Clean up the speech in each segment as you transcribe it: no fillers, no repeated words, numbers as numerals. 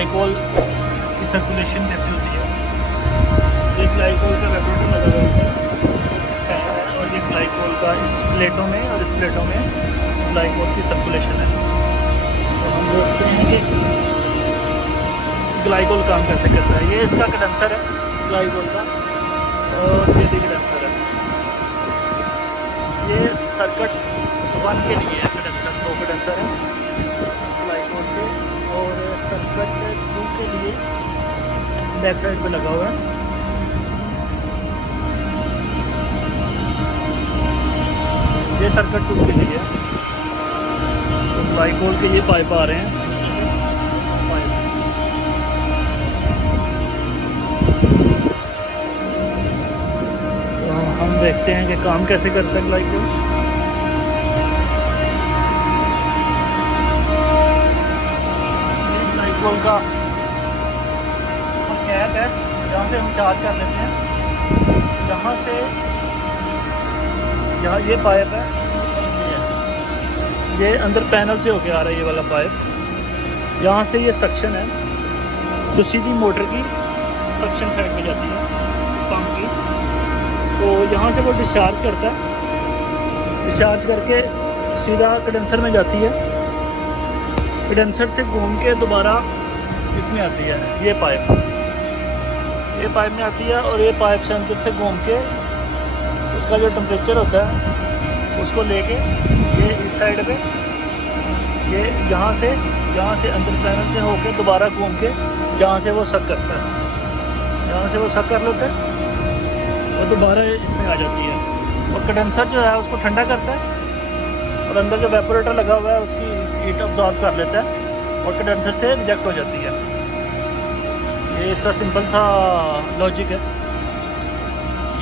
Glycol की circulation कैसी होती है। ये ग्लाइकोल का वेपोरेटर लगा हुआ है और ये ग्लाइकोल का इस प्लेटों में और इस प्लेटों में ग्लाइकोल की सर्कुलेशन है। तो हम देखते हैं कि ग्लाइकोल काम कैसे करता है। ये इसका कंडेंसर है ग्लाइकोल का और ये भी कंडेंसर है। ये सर्किट 1 के लिए है कंडेंसर, 2 कंडेंसर है ग्लाइकोल के, और सर्किट 2 के लिए बैक साइड पे लगा हुआ है। ये सर्किट 2 के लिए है। तो ग्लाइकोल के ये पाइप आ रहे हैं, तो हम देखते हैं कि काम कैसे करता है ग्लाइकोल। ग्लाइकोल का कैप है, जहाँ से हम चार्ज कर लेते हैं। जहाँ से यहाँ ये पाइप है, ये अंदर पैनल से होके आ रहा है ये वाला पाइप। यहाँ से ये सक्शन है जो सीधी मोटर की सक्शन साइड में जाती है पंप की। तो यहाँ से वो डिस्चार्ज करता है, डिस्चार्ज करके सीधा कंडेंसर में जाती है। कंडेंसर से घूम के दोबारा इसमें आती है, ये पाइप में आती है और ये पाइप से अंदर से घूम के उसका जो टेम्परेचर होता है उसको लेके ये इस साइड पे, ये यहाँ से अंदर पैनल से होके दोबारा घूम के जहाँ से वो सक करता है, जहाँ से वो सक कर लेता है और दोबारा इसमें आ जाती है। और कंडेंसर जो है उसको ठंडा करता है और अंदर जो वेपोरेटर लगा हुआ है उसकी हीट अब्जॉर्ब कर लेता है और कंडेंसर से रिजेक्ट हो जाती है। ये इसका सिंपल सा लॉजिक है।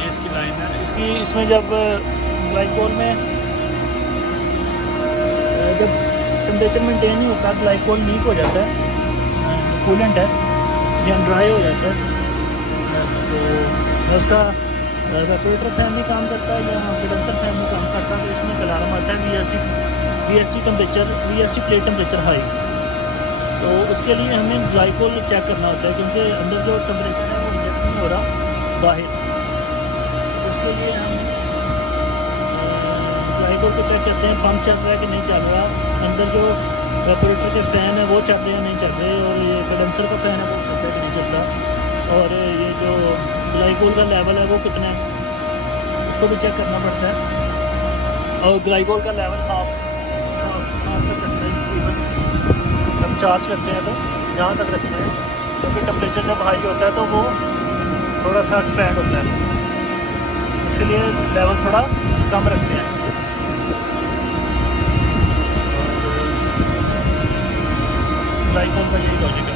ये इसकी लाइन है। इसमें जब ग्लाइकोल में जब टेम्परेचर मेंटेन नहीं होता, ग्लाइकोल लीक हो जाता है, कूलेंट है या ड्राई हो जाता है, तो उसका वेपोरेटर फैन भी काम करता है या कंडेंसर फैन भी काम करता है। तो इसमें अलार्म आता है VST प्लेट टेम्परेचर हाई। तो उसके लिए हमें ग्लाइकोल चेक करना होता है, क्योंकि अंदर जो टेम्परेचर है वो रिजेक्ट नहीं हो रहा बाहर। इसके लिए हम ग्लाइकोल को चेक करते हैं, पंप चल रहा है कि नहीं चल रहा, अंदर जो वेपोरेटर के फ़ैन है वो चल रहे हैं नहीं चल रहे, और ये कंडेंसर का फ़ैन है वो चल रहा है कि नहीं चलता, और ये जो ग्लाइकोल का लेवल है वो कितना है उसको भी चेक करना पड़ता है। और ग्लाइकोल का लेवल हाफ तक रखना है तकरीबन, हम चार्ज करते हैं तो यहाँ तक रखना है, क्योंकि टेम्परेचर जब हाई होता है तो वो थोड़ा सा एक्सपैंड होता है, इसके लिए लेवल थोड़ा कम रखते हैं। ग्लाइकोल का यही लॉजिक है।